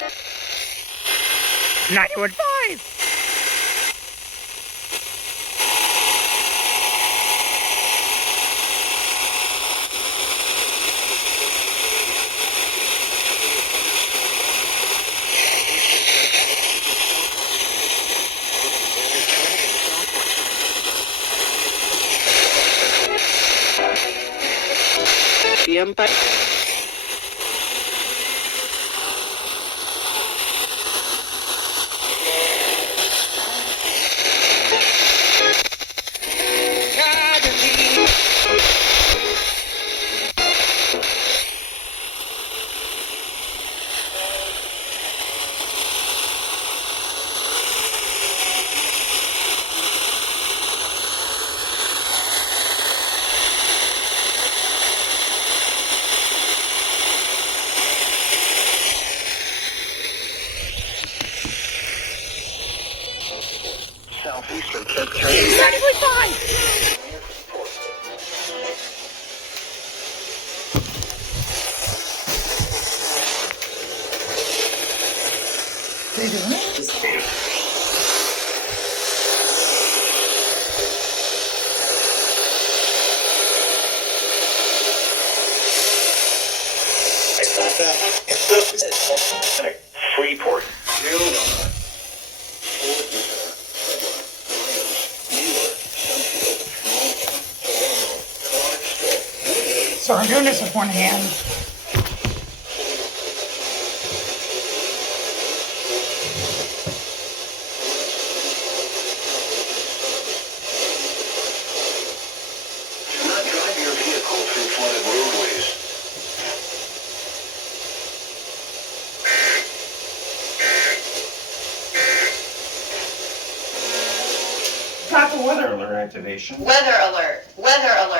91.5! The Empire. Southeastern 90.5! They doing it? Freeport. So I'm doing this with one hand. Do not drive your vehicle through flooded roadways. Got the weather alert activation. Weather alert. Weather alert.